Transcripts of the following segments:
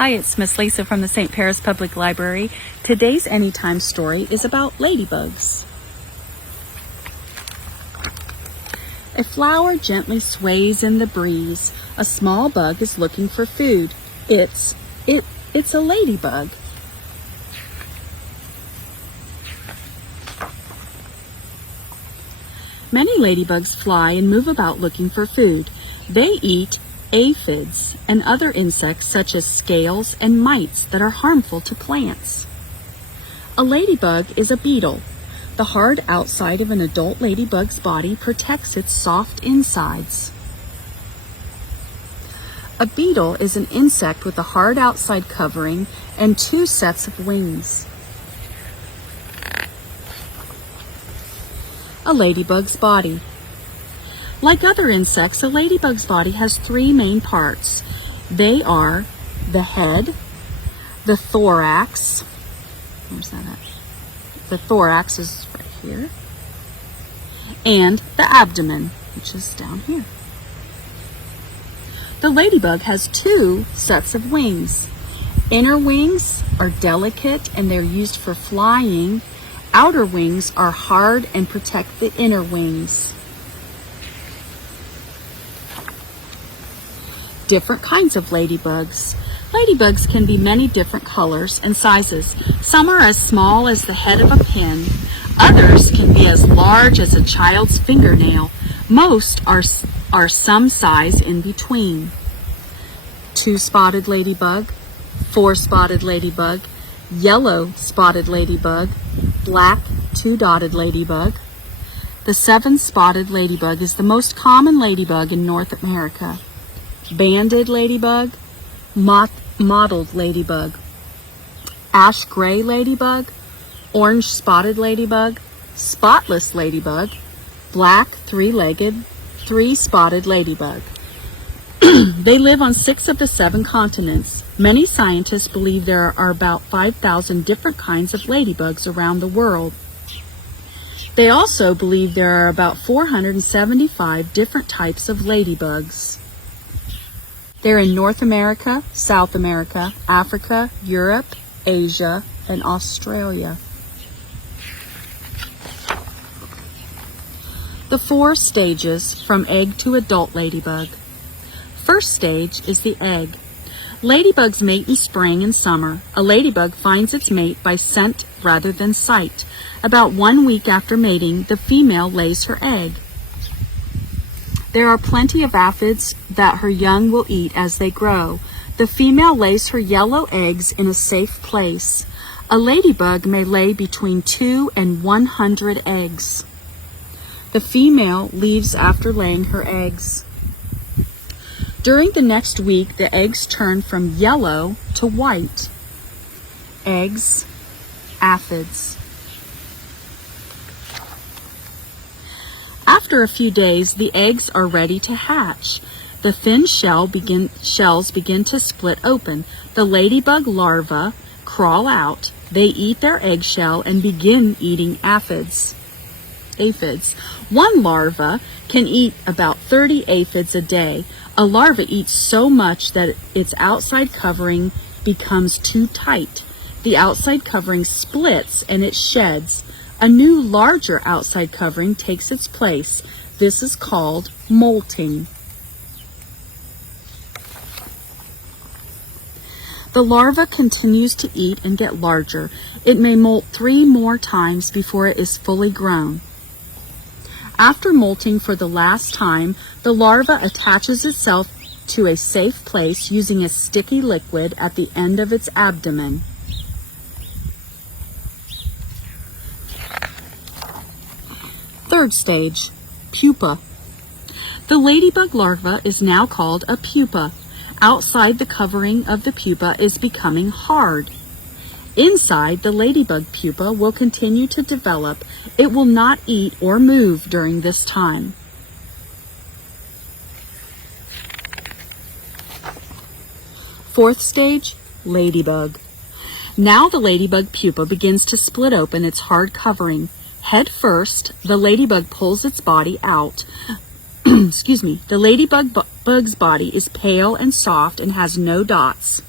Hi, it's Miss Lisa from the St. Paris Public Library. Today's Anytime story is about ladybugs. A flower gently sways in the breeze. A small bug is looking for food. It's a ladybug. Many ladybugs fly and move about looking for food. They eat aphids and other insects such as scales and mites that are harmful to plants. A ladybug is a beetle. The hard outside of an adult ladybug's body protects its soft insides. A beetle is an insect with a hard outside covering and 2 sets of wings. A ladybug's body. Like other insects, a ladybug's body has 3 main parts. They are the head, the thorax. Where's that at? The thorax is right here. And the abdomen, which is down here. The ladybug has 2 sets of wings. Inner wings are delicate and they're used for flying. Outer wings are hard and protect the inner wings. Different kinds of ladybugs. Ladybugs can be many different colors and sizes. Some are as small as the head of a pin. Others can be as large as a child's fingernail. Most are some size in between. 2-spotted ladybug, 4-spotted ladybug, yellow spotted ladybug, black 2-dotted ladybug. The 7-spotted ladybug is the most common ladybug in North America. Banded ladybug, mottled ladybug, ash gray ladybug, orange spotted ladybug, spotless ladybug, black 3-legged, 3-spotted ladybug. They live on 6 of the 7 continents. Many scientists believe there are about 5,000 different kinds of ladybugs around the world. They also believe there are about 475 different types of ladybugs. They're in North America, South America, Africa, Europe, Asia, and Australia. The 4 stages from egg to adult ladybug. First stage is the egg. Ladybugs mate in spring and summer. A ladybug finds its mate by scent rather than sight. About 1 week after mating, the female lays her egg. There are plenty of aphids that her young will eat as they grow. The female lays her yellow eggs in a safe place. A ladybug may lay between 2 and 100 eggs. The female leaves after laying her eggs. During the next week, the eggs turn from yellow to white. Eggs, aphids. After a few days, the eggs are ready to hatch. The thin shells begin to split open. The ladybug larvae crawl out. They eat their eggshell and begin eating aphids. One larva can eat about 30 aphids a day. A larva eats so much that its outside covering becomes too tight. The outside covering splits and it sheds. A new, larger outside covering takes its place. This is called molting. The larva continues to eat and get larger. It may molt 3 more times before it is fully grown. After molting for the last time, the larva attaches itself to a safe place using a sticky liquid at the end of its abdomen. Third stage, pupa. The ladybug larva is now called a pupa. Outside the covering of the pupa is becoming hard. Inside, the ladybug pupa will continue to develop. It will not eat or move during this time. Fourth stage, ladybug. Now the ladybug pupa begins to split open its hard covering. Head first, the ladybug pulls its body out. The ladybug's body is pale and soft and has no dots.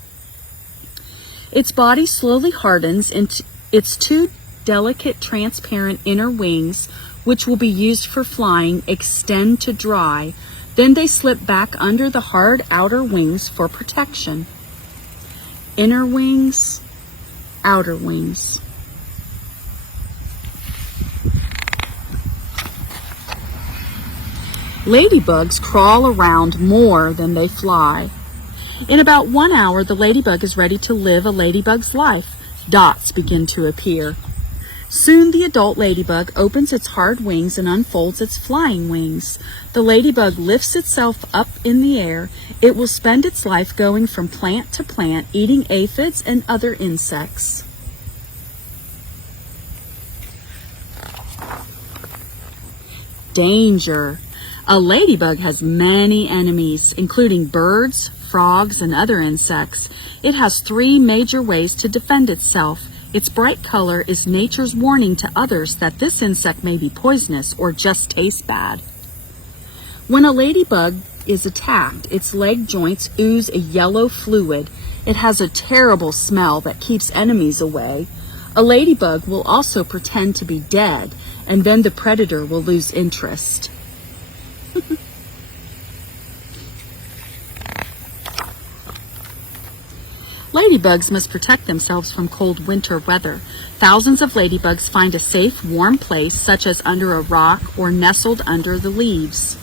Its body slowly hardens into its two delicate transparent inner wings, which will be used for flying, extend to dry. Then they slip back under the hard outer wings for protection. Inner wings, outer wings. Ladybugs crawl around more than they fly. In about 1 hour, the ladybug is ready to live a ladybug's life. Dots begin to appear. Soon the adult ladybug opens its hard wings and unfolds its flying wings. The ladybug lifts itself up in the air. It will spend its life going from plant to plant, eating aphids and other insects. Danger! A ladybug has many enemies, including birds, frogs, and other insects. It has 3 major ways to defend itself. Its bright color is nature's warning to others that this insect may be poisonous or just taste bad. When a ladybug is attacked, its leg joints ooze a yellow fluid. It has a terrible smell that keeps enemies away. A ladybug will also pretend to be dead, and then the predator will lose interest. Ladybugs must protect themselves from cold winter weather. Thousands of ladybugs find a safe, warm place, such as under a rock or nestled under the leaves.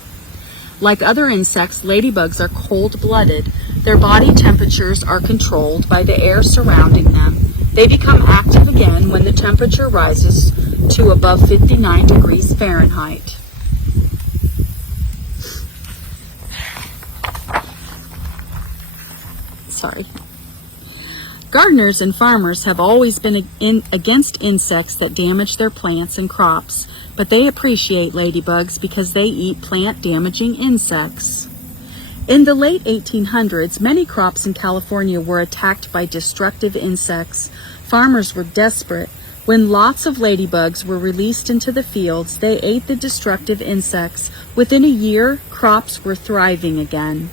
Like other insects, ladybugs are cold-blooded. Their body temperatures are controlled by the air surrounding them. They become active again when the temperature rises to above 59 degrees Fahrenheit. Gardeners and farmers have always been against insects that damage their plants and crops, but they appreciate ladybugs because they eat plant-damaging insects. In the late 1800s, many crops in California were attacked by destructive insects. Farmers were desperate. When lots of ladybugs were released into the fields, they ate the destructive insects. Within a year, crops were thriving again.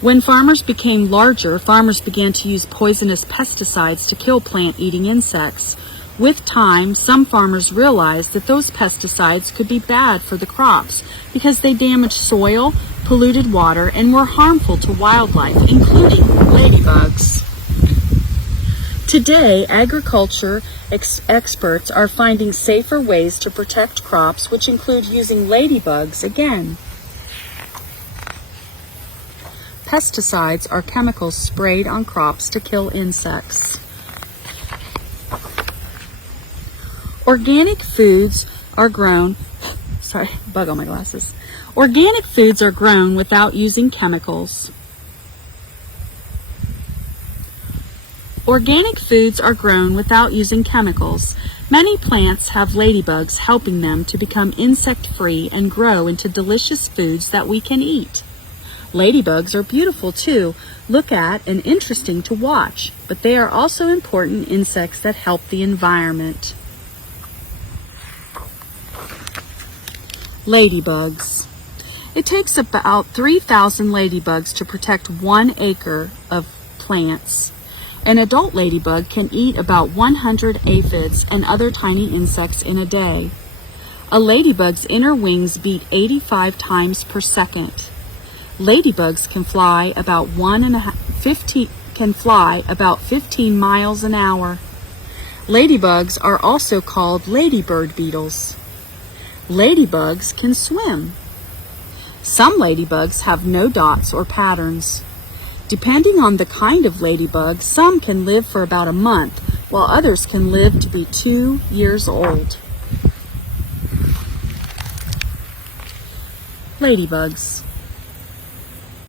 When farmers became larger, farmers began to use poisonous pesticides to kill plant-eating insects. With time, some farmers realized that those pesticides could be bad for the crops because they damaged soil, polluted water, and were harmful to wildlife, including ladybugs. Today, agriculture experts are finding safer ways to protect crops, which include using ladybugs again. Pesticides are chemicals sprayed on crops to kill insects. Organic foods are grown, bug on my glasses. Organic foods are grown without using chemicals. Organic foods are grown without using chemicals. Many plants have ladybugs helping them to become insect-free and grow into delicious foods that we can eat. Ladybugs are beautiful too, look at and interesting to watch, but they are also important insects that help the environment. Ladybugs. It takes about 3,000 ladybugs to protect 1 acre of plants. An adult ladybug can eat about 100 aphids and other tiny insects in a day. A ladybug's inner wings beat 85 times per second. Ladybugs can fly about 15 miles an hour. Ladybugs are also called ladybird beetles. Ladybugs can swim. Some ladybugs have no dots or patterns. Depending on the kind of ladybug, some can live for about a month, while others can live to be 2 years old. Ladybugs.